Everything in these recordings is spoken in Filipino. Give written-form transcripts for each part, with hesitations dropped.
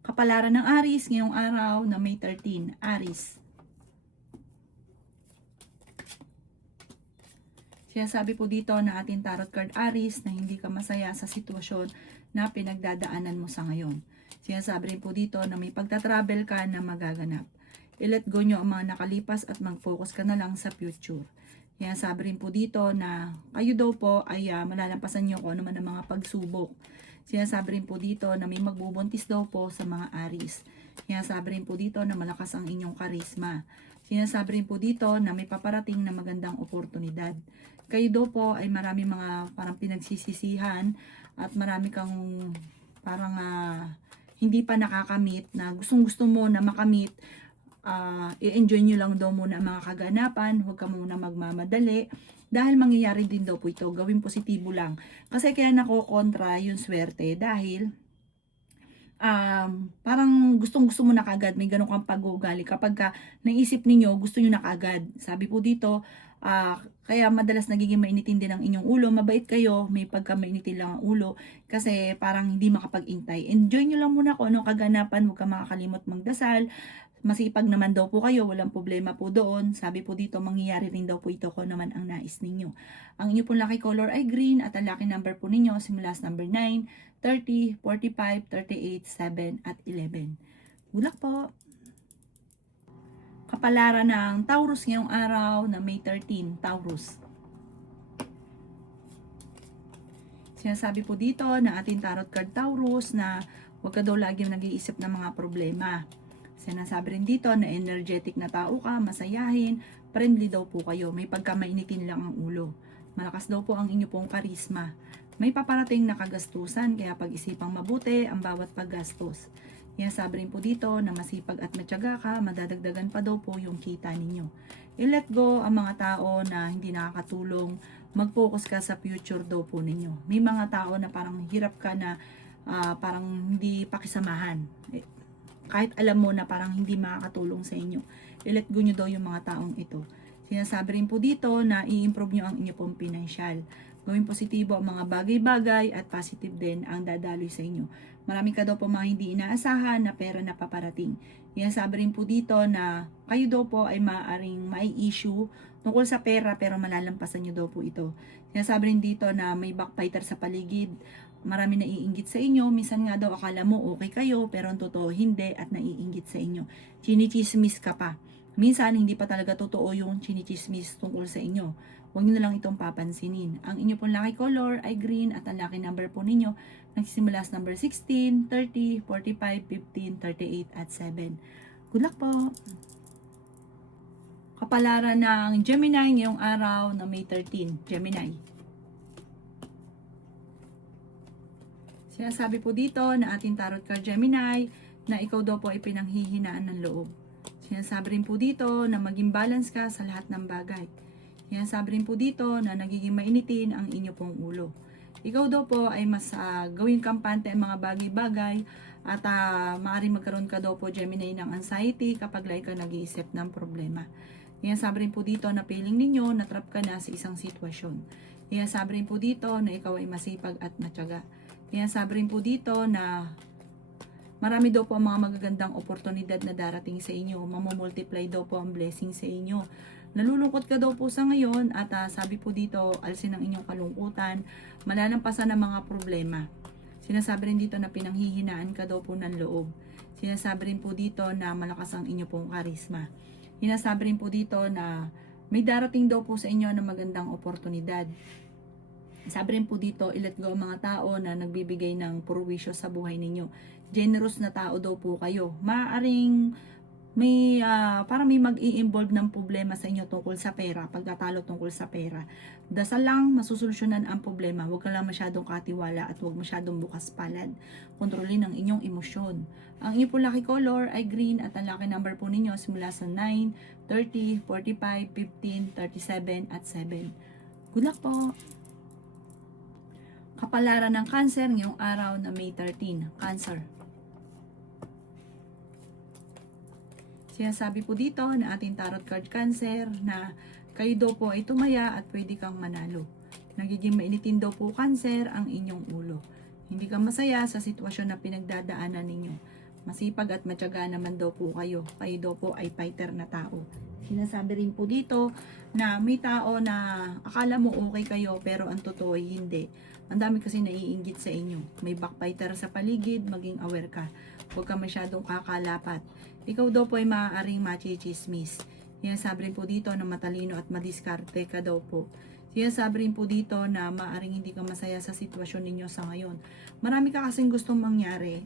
Kapalaran ng Aries ngayong araw na May 13, Aries. Sinasabi po dito na ating tarot card Aries na hindi ka masaya sa sitwasyon na pinagdadaanan mo sa ngayon. Sinasabi rin po dito na may pagta-travel ka na magaganap. I-let go nyo ang mga nakalipas at mag-focus ka na lang sa future. Sinasabi rin po dito na kayo daw po ay malalampasan nyo kung ano man ang mga pagsubok. Sinasabi rin po dito na may magbubuntis daw po sa mga Aries. Sinasabi rin po dito na malakas ang inyong karisma. Sinasabi rin po dito na may paparating na magandang oportunidad. Kayo daw po ay marami mga parang pinagsisisihan at marami kang parang hindi pa nakakamit na gustong-gusto mo na makamit. I-enjoy nyo lang daw muna ang mga kaganapan, huwag ka muna magmamadali dahil mangyayari din daw po ito, gawin positibo lang. Kasi kaya nakokontra yung swerte dahil parang gustong-gusto mo na kagad, may ganun kang pag-uugali kapag naisip ninyo, gusto nyo na kagad. Sabi po dito, kaya madalas nagiging mainitin din ang inyong ulo, mabait kayo, may pagka mainitin lang ang ulo, kasi parang hindi makapag-intay. Enjoy nyo lang muna kung anong kaganapan, huwag ka makakalimot magdasal, masipag naman daw po kayo, walang problema po doon. Sabi po dito, mangyayari rin daw po ito kung naman ang nais ninyo. Ang inyo pong lucky color ay green at ang lucky number po ninyo simula sa number 9, 30, 45, 38, 7 at 11. Good luck po! Kapalaran ng Taurus ngayong araw na May 13, Taurus. Sinasabi po dito na ating tarot card Taurus na huwag ka daw lagi nag-iisip ng mga problema. Sinasabi rin dito na energetic na tao ka, masayahin, friendly daw po kayo, may pagkamainitin lang ang ulo. Malakas daw po ang inyo pong karisma. May paparating na kagastusan, kaya pag-isipang mabuti ang bawat paggastos. Sinasabi rin po dito na masipag at matyaga ka, madadagdagan pa daw po yung kita ninyo. I-let go ang mga tao na hindi nakakatulong, mag-focus ka sa future daw po ninyo. May mga tao na parang hirap ka na parang hindi pakisamahan. Kahit alam mo na parang hindi makakatulong sa inyo, i-let go nyo daw yung mga taong ito. Sinasabi rin po dito na i-improve nyo ang inyo pong financial. Gawing positibo ang mga bagay-bagay at positive din ang dadaloy sa inyo. Marami ka daw po mga hindi inaasahan na pera na paparating. Sinasabi rin po dito na kayo daw po ay maaaring may issue tungkol sa pera pero malalampasan nyo daw po ito. Sinasabi rin dito na may backbiter sa paligid. Marami naiinggit sa inyo, minsan nga daw akala mo okay kayo, pero ang totoo hindi at naiinggit sa inyo. Chinichismis ka pa. Minsan hindi pa talaga totoo yung chinichismis tungkol sa inyo. Huwag niyo na lang itong papansinin. Ang inyo pong lucky color ay green at ang lucky number po ninyo nagsisimula sa number 16, 30, 45, 15, 38 at 7. Good luck po! Kapalaran ng Gemini ngayong araw na May 13, Gemini. Sinasabi po dito na ating tarot card Gemini na ikaw daw po ay pinanghihinaan ng loob. Sinasabi rin po dito na maging balance ka sa lahat ng bagay. Sinasabi rin po dito na nagiging mainitin ang inyo pong ulo. Ikaw daw po ay mas gawing kampante ang mga bagay-bagay at maaaring magkaroon ka daw po Gemini ng anxiety kapag lagi ka nag-iisip ng problema. Sinasabi rin po dito na feeling ninyo na trap ka na sa isang sitwasyon. Sinasabi rin po dito na ikaw ay masipag at matyaga. Sinasabi rin po dito na marami daw po ang mga magagandang oportunidad na darating sa inyo. Mamumultiply daw po ang blessing sa inyo. Nalulungkot ka daw po sa ngayon at sabi po dito, alsin ang inyong kalungkutan, malalampasan ang mga problema. Sinasabi rin dito na pinanghihinaan ka daw po ng loob. Sinasabi rin po dito na malakas ang inyo pong karisma. Sinasabi rin po dito na may darating daw po sa inyo na magandang oportunidad. Sabi rin po dito, i-let go ang mga tao na nagbibigay ng purwisyo sa buhay ninyo. Generous na tao daw po kayo. Maaaring may parang may mag-i-involve ng problema sa inyo tungkol sa pera, pagkatalo tungkol sa pera. Dasal lang, masusolusyonan ang problema. Huwag ka lang masyadong katiwala at huwag masyadong bukas palad. Kontrolin ang inyong emosyon. Ang inyong po lucky color ay green at ang lucky number po ninyo simula sa 9, 30, 45, 15, 37 at 7. Good luck po! Kapalaran ng Cancer ngayong araw na May 13, Cancer. Sinasabi po dito na ating tarot card Cancer na kayo daw po ay tumaya at pwede kang manalo. Nagiging mainitin daw po Cancer ang inyong ulo. Hindi ka masaya sa sitwasyon na pinagdadaanan ninyo. Masipag at matyaga naman daw po kayo. Kayo daw po ay fighter na tao. Sinasabi rin po dito na may tao na akala mo okay kayo pero ang totoo ay hindi. Ang dami kasi naiinggit sa inyo. May backbiter sa paligid, maging aware ka. Huwag ka masyadong kakalapat. Ikaw daw po ay maaaring machichismis. Sinasabi rin po dito na matalino at madiskarte ka daw po. Sinasabi rin po dito na maaaring hindi ka masaya sa sitwasyon ninyo sa ngayon. Marami ka kasing gustong mangyari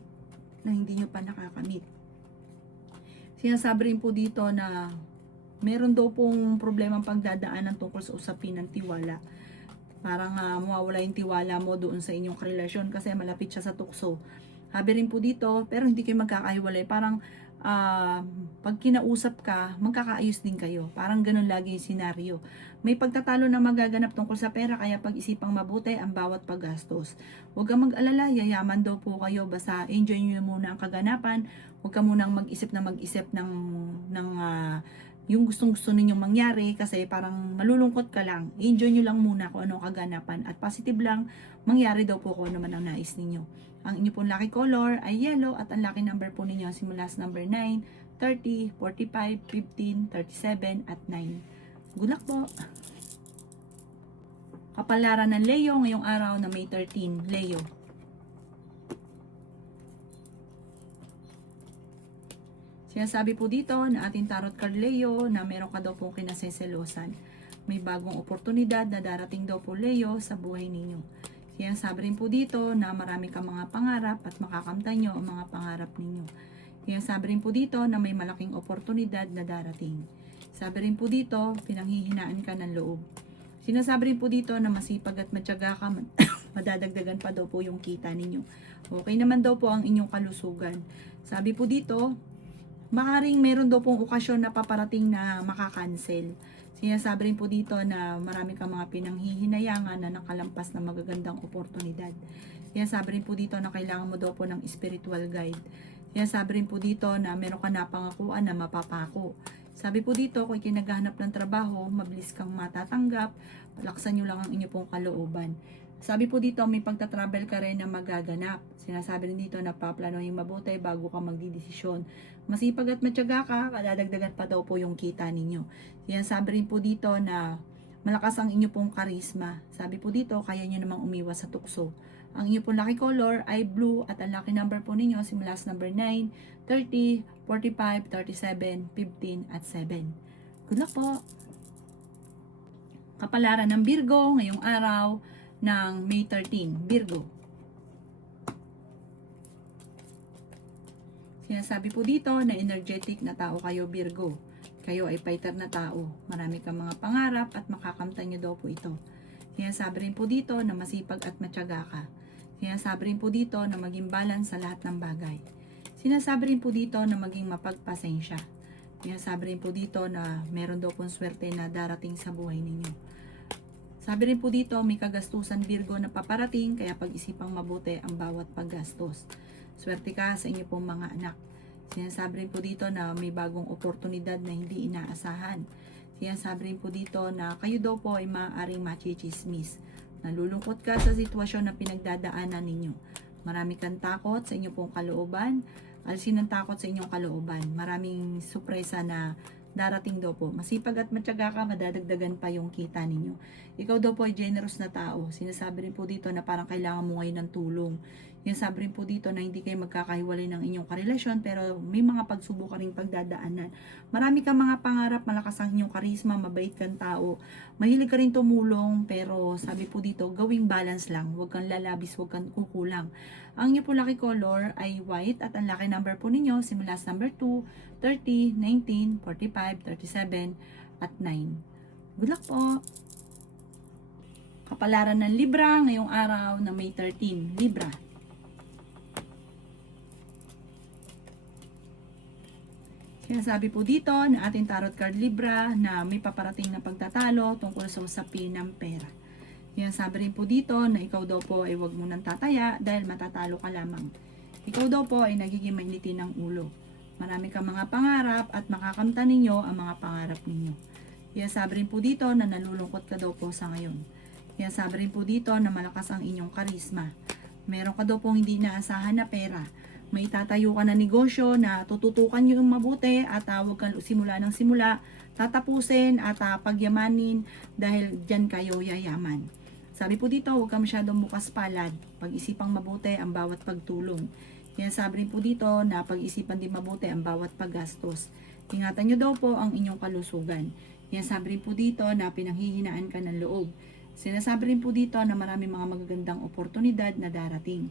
na hindi nyo pa nakakamit. Sinasabi rin po dito na meron daw pong problemang pagdadaanan tungkol sa usapin ng tiwala. Parang mawawala yung tiwala mo doon sa inyong relasyon kasi malapit siya sa tukso. Sabi rin po dito, pero hindi kayo magkakahiwalay. Parang pag kinausap ka, magkakaayos din kayo. Parang ganun lagi yung senaryo. May pagtatalo na magaganap tungkol sa pera, kaya pag-isipang mabuti ang bawat paggastos. Huwag kang mag-alala, yayaman daw po kayo. Basta enjoy nyo muna ang kaganapan. Huwag ka munang mag-isip ng yung gustong-gusto ninyong mangyari kasi parang malulungkot ka lang. Enjoy nyo lang muna kung anong kaganapan at positive lang mangyari daw po kung ano man ang nais ninyo. Ang inyo pong lucky color ay yellow at ang lucky number po ninyo simula sa number 9, 30, 45, 15, 37 at 9. Good luck po! Kapalaran ng Leo ngayong araw na May 13, Leo. Sinasabi po dito na ating tarot card Leo na meron ka daw pong kinaseselosan. May bagong oportunidad na darating daw po Leo sa buhay ninyo. Sinasabi rin po dito na marami kang mga pangarap at makakamtan nyo ang mga pangarap ninyo. Sinasabi rin po dito na may malaking oportunidad na darating. Sabi rin po dito, pinanghihinaan ka ng loob. Sinasabi rin po dito na masipag at matyaga ka, madadagdagan pa daw po yung kita ninyo. Okay naman daw po ang inyong kalusugan. Sabi po dito, maaring meron daw pong okasyon na paparating na makakancel. Sinasabi rin po dito na marami kang mga pinanghihinayangan na nakalampas na magagandang oportunidad. Sinasabi rin po dito na kailangan mo daw po ng spiritual guide. Sinasabi rin po dito na meron ka napangakuan na mapapako. Sabi po dito, kung kinaghahanap ng trabaho, mabilis kang matatanggap, palaksan nyo lang ang inyo pong kalooban. Sabi po dito, may pagtatravel ka rin na magaganap. Sinasabi rin dito na paplanohin mabuti bago ka magdidesisyon. Masipag at matyaga ka, kadadagdagan pa daw po yung kita ninyo. Sinasabi rin po dito na malakas ang inyo pong karisma. Sabi po dito, kaya nyo namang umiwas sa tukso. Ang inyo pong lucky color ay blue at ang lucky number po ninyo simula sa number 9, 30, 45, 37, 15 at 7. Good luck po! Kapalaran ng Virgo ngayong araw ng May 13, Virgo. Sinasabi po dito na energetic na tao kayo, Virgo. Kayo ay fighter na tao. Marami kang mga pangarap at makakamtan nyo daw po ito. Sinasabi rin po dito na masipag at matyaga ka. Sinasabi rin po dito na maging balance sa lahat ng bagay. Sinasabi rin po dito na maging mapagpasensya. Sinasabi rin po dito na meron daw pong swerte na darating sa buhay ninyo. Sabi rin po dito, may kagastusan Virgo na paparating, kaya pag-isipang mabuti ang bawat paggastos. Swerte ka sa inyo pong mga anak. Sinasabi rin po dito na may bagong oportunidad na hindi inaasahan. Sinasabi rin po dito na kayo daw po ay maaaring machichismis. Nalulungkot ka sa sitwasyon na pinagdadaanan ninyo. Marami kang takot sa inyo pong kalooban. Alisin ang takot sa inyong kalooban. Maraming sorpresa na darating daw po. Masipag at matyaga ka, madadagdagan pa yung kita ninyo. Ikaw daw po ay generous na tao. Sinasabi rin po dito na parang kailangan mo ngayon ng tulong. Sinasabi rin po dito na hindi kayo magkakahiwalay ng inyong karelasyon, pero may mga pagsubok ka ring pagdadaanan. Marami kang mga pangarap, malakas ang inyong karisma, mabait kang tao. Mahilig ka rin tumulong, pero sabi po dito, gawing balance lang. Huwag kang lalabis, huwag kang kukulang. Ang inyo po lucky color ay white at ang lucky number po ninyo simula sa number 2, 30, 19, 45, 37 at 9. Good luck po! Kapalaran ng Libra ngayong araw na May 13, Libra. Sinasabi po dito na ating tarot card Libra na may paparating na pagtatalo tungkol sa usapin ng pera. Sinasabi rin po dito na ikaw daw po ay huwag munang tataya dahil matatalo ka lamang. Ikaw daw po ay nagiging mainitin ng ulo. Marami kang mga pangarap at makakamtan ninyo ang mga pangarap ninyo. Sinasabi rin po dito na nalulungkot ka daw po sa ngayon. Sinasabi rin po dito na malakas ang inyong karisma. Meron ka daw pong hindi naasahan na pera. May itatayo ka na negosyo na tututukan nyo yung mabuti at huwag kang simula ng simula, tatapusin at pagyamanin dahil dyan kayo yayaman. Sabi po dito, huwag kang masyadong bukas palad. Pag-isipang mabuti ang bawat pagtulong. Yan sabi rin po dito na pag-isipan din mabuti ang bawat paggastos. Ingatan nyo daw po ang inyong kalusugan. Yan sabi rin po dito na pinanghihinaan ka ng loob. Sinasabi rin po dito na marami mga magagandang oportunidad na darating.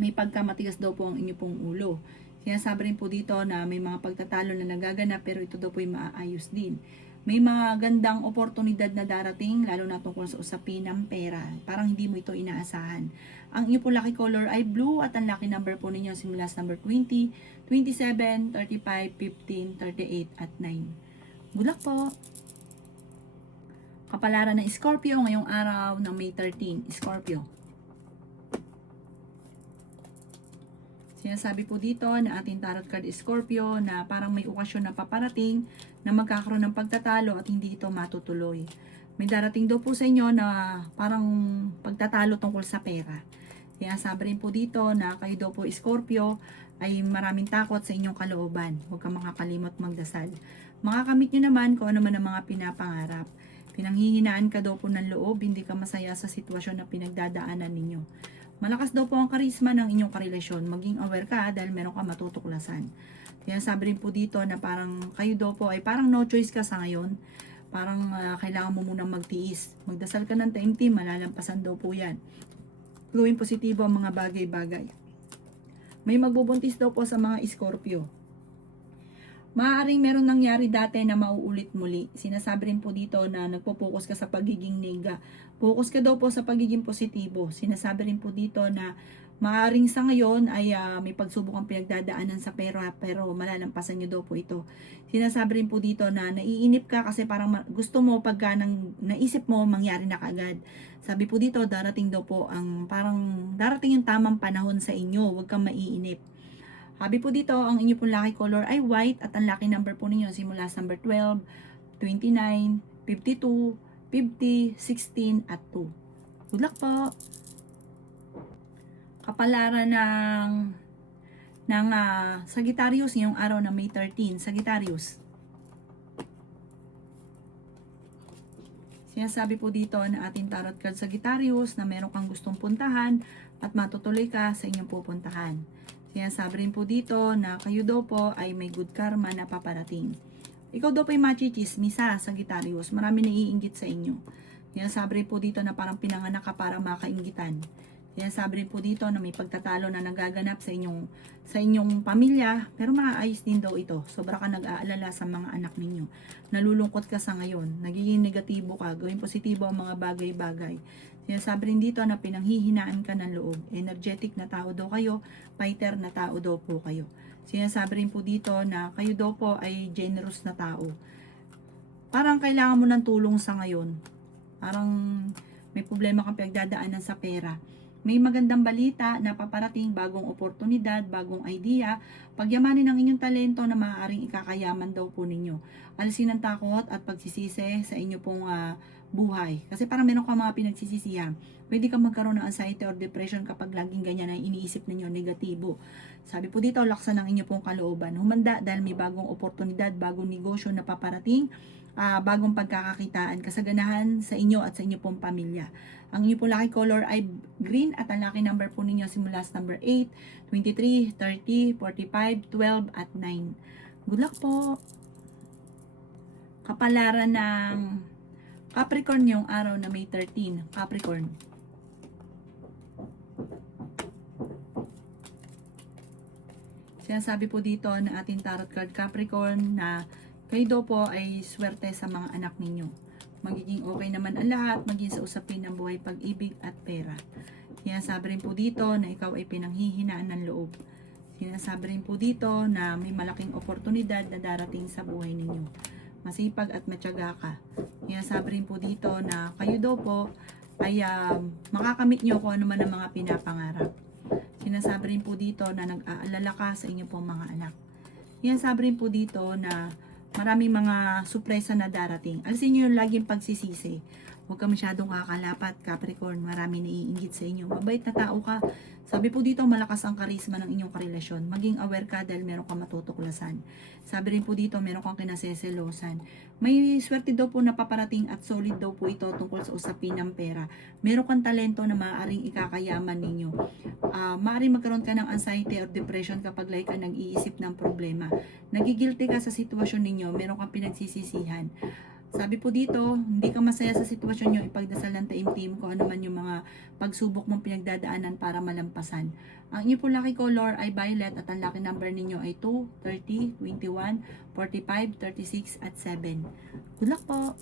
May pagkamatigas daw po ang inyong pong ulo. Sinasabi rin po dito na may mga pagtatalo na nagaganap pero ito daw po ay maaayos din. May mga gandang oportunidad na darating lalo na tungkol sa usapin ng pera. Parang hindi mo ito inaasahan. Ang inyong po lucky color ay blue at ang lucky number po ninyo simula sa number 20, 27, 35, 15, 38 at 9. Good luck po! Kapalaran ng Scorpio ngayong araw ng May 13. Scorpio. Sinasabi po dito na ating tarot card Scorpio na parang may okasyon na paparating na magkakaroon ng pagtatalo at hindi ito matutuloy. May darating daw po sa inyo na parang pagtatalo tungkol sa pera. Sinasabi rin po dito na kayo daw po Scorpio ay maraming takot sa inyong kalooban. Huwag kang makakalimot magdasal. Makakamit nyo naman kung ano man ang mga pinapangarap. Pinanghihinaan ka daw po ng loob, hindi ka masaya sa sitwasyon na pinagdadaanan ninyo. Malakas daw po ang karisma ng inyong karelasyon. Maging aware ka dahil meron ka matutuklasan. Kaya sabi rin po dito na parang kayo daw po ay parang no choice ka sa ngayon. Parang kailangan mo munang magtiis. Magdasal ka ng taimtim, malalampasan daw po yan. Gawin positibo ang mga bagay-bagay. May magbubuntis daw po sa mga Scorpio. Maaaring meron nangyari dati na mauulit muli. Sinasabi rin po dito na nagpo-focus ka sa pagiging nega. Focus ka daw po sa pagiging positibo. Sinasabi rin po dito na maaaring sa ngayon ay may pagsubok ang pinagdadaanan sa pera pero malalampasan nyo daw po ito. Sinasabi rin po dito na naiinip ka kasi parang gusto mo pagka naisip mo mangyari na kaagad. Sabi po dito darating daw po ang parang darating yung tamang panahon sa inyo. Huwag kang maiinip. Sabi po dito, ang inyo pong lucky color ay white at ang lucky number po ninyo simula sa number 12, 29, 52, 50, 16 at 2. Good luck po! Kapalaran ng Sagittarius ngayong araw na May 13. Sagittarius. Sinasabi po dito na ating tarot card Sagittarius na meron kang gustong puntahan at matutuloy ka sa inyong pupuntahan. Sinasabi rin po dito na kayo daw po ay may good karma na paparating. Ikaw daw po ay machichismisa, Sagittarius. Marami naiinggit sa inyo. Sinasabi rin po dito na parang pinanganak ka para makainggitan. Sinasabi rin po dito na may pagtatalo na nagaganap sa inyong pamilya, pero maayos din daw ito. Sobra ka nag-aalala sa mga anak ninyo. Nalulungkot ka sa ngayon. Nagiging negatibo ka. Gawin positibo ang mga bagay-bagay. Sinasabi rin dito na pinanghihinaan ka ng loob. Energetic na tao daw kayo, fighter na tao daw po kayo. Sinasabi rin po dito na kayo daw po ay generous na tao. Parang kailangan mo ng tulong sa ngayon. Parang may problema kang pinagdadaanan sa pera. May magandang balita na paparating, bagong oportunidad, bagong idea, pagyamanin ang inyong talento na maaaring ikakayaman daw po ninyo. Alisin ang takot at pagsisisi sa inyo pong buhay. Kasi parang meron ka mga pinagsisisihan. Pwede kang magkaroon ng anxiety or depression kapag laging ganyan ang iniisip ninyo negatibo. Sabi po dito, laksan ang inyo pong kalooban. Humanda dahil may bagong oportunidad, bagong negosyo na paparating, bagong pagkakakitaan, kasaganahan sa inyo at sa inyo pong pamilya. Ang inyo pong lucky color ay green at ang lucky number po ninyo simula sa number 8, 23, 30, 45, 12 at 9. Good luck po! Kapalaran ng Capricorn yung araw na May 13. Capricorn. Sinasabi po dito na ating tarot card Capricorn na kayo daw po ay swerte sa mga anak ninyo. Magiging okay naman ang lahat, maging sa usapin ng buhay, pag-ibig at pera. Sinasabi rin po dito na ikaw ay pinanghihinaan ng loob. Sinasabi rin po dito na may malaking oportunidad na darating sa buhay ninyo. Masipag at matyaga ka. Sinasabi rin po dito na kayo daw po ay makakamit nyo kung ano man ang mga pinapangarap. Sinasabi rin po dito na nag-aalala ka sa inyong pong mga anak. Sinasabi rin po dito na maraming mga sorpresa na darating. Alisin nyo yung laging pagsisisi. Huwag ka masyadong kakalapat, Capricorn. Marami naiinggit sa inyo. Mabait na tao ka. Sabi po dito, malakas ang karisma ng inyong karelasyon. Maging aware ka dahil meron kang matutuklasan. Sabi rin po dito, meron kang kinaseselosan. May swerte daw po na paparating at solid daw po ito tungkol sa usapin ng pera. Meron kang talento na maaaring ikakayaman ninyo. Maaaring magkaroon ka ng anxiety or depression kapag like ka nag-iisip ng problema. Nagigilty ka sa sitwasyon ninyo, meron kang pinagsisisihan. Sabi po dito, hindi ka masaya sa sitwasyon nyo, ipagdasal ng taimtim kung ano man yung mga pagsubok mong pinagdadaanan para malampasan. Ang inyo po lucky color ay violet at ang lucky number ninyo ay 2, 30, 21, 45, 36 at 7. Good luck po!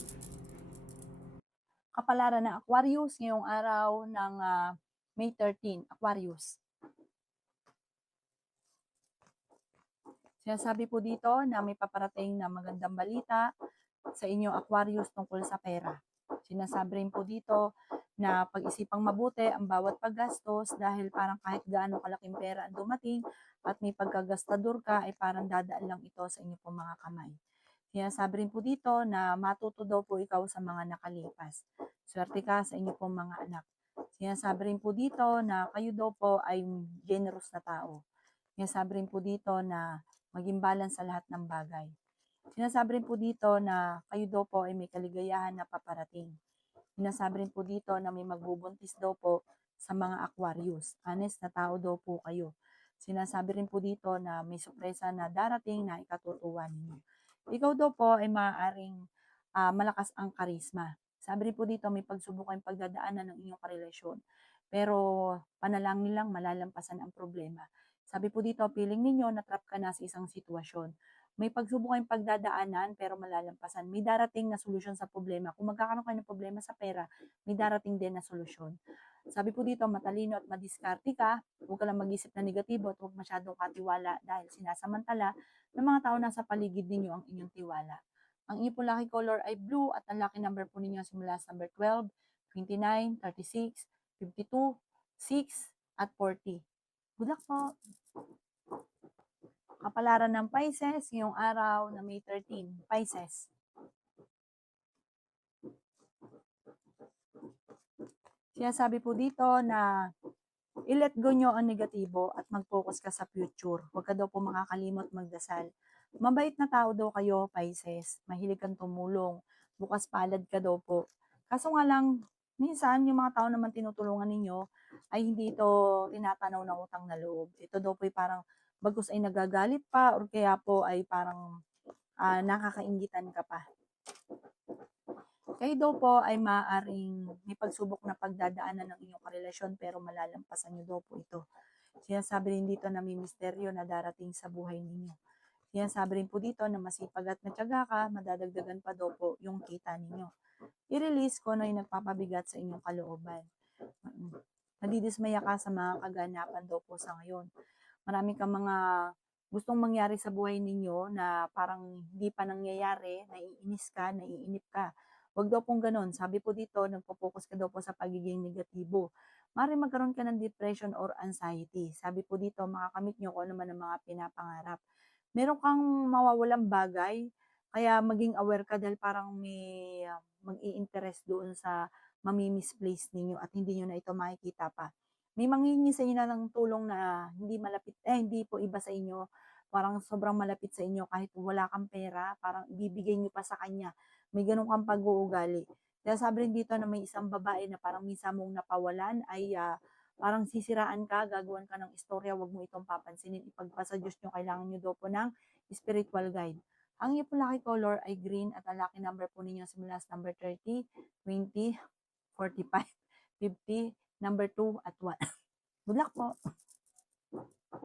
Kapalaran ng Aquarius ngayong araw ng May 13, Aquarius. Sinasabi po dito na may paparating na magandang balita sa inyo Aquarius tungkol sa pera. Sinasabi rin po dito na pag-isipang mabuti ang bawat paggastos dahil parang kahit gaano kalaking pera ang dumating at may pagkagastador ka ay parang dadaan lang ito sa inyo pong mga kamay. Sinasabi rin po dito na matuto daw po ikaw sa mga nakalipas. Swerte ka sa inyo pong mga anak. Sinasabi rin po dito na kayo daw po ay generous na tao. Sinasabi rin po dito na maging balance sa lahat ng bagay. Sinasabi rin po dito na kayo daw po ay may kaligayahan na paparating. Sinasabi rin po dito na may magbubuntis daw po sa mga Aquarius. Honest na tao daw po kayo. Sinasabi rin po dito na may sorpresa na darating na ikatutuwa ninyo. Ikaw daw po ay maaaring malakas ang karisma. Sabi rin po dito may pagsubok kayong pagdadaanan ng inyong karelasyon. Pero panalangin lang malalampasan ang problema. Sabi po dito, feeling ninyo na-trap ka na sa isang sitwasyon. May pagsubok kayong pagdadaanan pero malalampasan. May darating na solusyon sa problema. Kung magkakaroon kayo ng problema sa pera, may darating din na solusyon. Sabi po dito, matalino at madiskarte ka. Huwag ka lang mag-isip na negatibo at huwag masyadong katiwala dahil sinasamantala ng mga tao nasa paligid ninyo ang inyong tiwala. Ang inyong po lucky color ay blue at ang lucky number po ninyo simula sa number 12, 29, 36, 52, 6 at 40. Good luck po! Kapalaran ng Pisces ngayong araw na May 13. Pisces. Sinasabi po dito na i-let go nyo ang negatibo at mag-focus ka sa future. Huwag ka daw po makakalimot magdasal. Mabait na tao daw kayo, Pisces. Mahilig kang tumulong. Bukas palad ka daw po. Kaso nga lang, minsan yung mga tao naman tinutulungan ninyo ay hindi ito tinatanaw ng utang na loob. Ito daw po ay parang bagkus ay nagagalit pa or kaya po ay parang nakakaingitan ka pa. Kayo daw po ay maaaring may pagsubok na pagdadaanan ng inyong karelasyon pero malalampasan nyo daw po ito. Sinasabi rin dito na may misteryo na darating sa buhay ninyo. Sinasabi rin po dito na masipag at matyaga ka, madadagdagan pa daw po yung kita ninyo. I-release ko na yung nagpapabigat sa inyong kalooban. Nadidismaya ka sa mga kaganapan daw po sa ngayon. Marami kang mga gustong mangyari sa buhay ninyo na parang hindi pa nangyayari, naiinis ka, naiinip ka. Huwag daw pong ganun. Sabi po dito, nagpo-focus ka daw po sa pagiging negatibo. Maaaring magkaroon ka ng depression or anxiety. Sabi po dito, makakamit nyo kung ano man ang mga pinapangarap. Meron kang mawawalang bagay, kaya maging aware ka dahil parang may mag-i-interest doon sa mami-misplace ninyo at hindi nyo na ito makikita pa. May manghihingi sa inyo na ng tulong na hindi malapit, hindi po iba sa inyo, parang sobrang malapit sa inyo kahit wala kang pera, parang ibibigay nyo pa sa kanya. May ganun kang pag-uugali. Kaya sabi rin dito na may isang babae na parang minsan mong napawalan ay parang sisiraan ka, gagawan ka ng istorya, wag mo itong papansinin. Ipagpasa Diyos nyo, kailangan nyo daw po ng spiritual guide. Ang inyong lucky color ay green at ang lucky number po ninyo simula sa number 30, 20, 45, 50, number 2 at 1. Good luck po!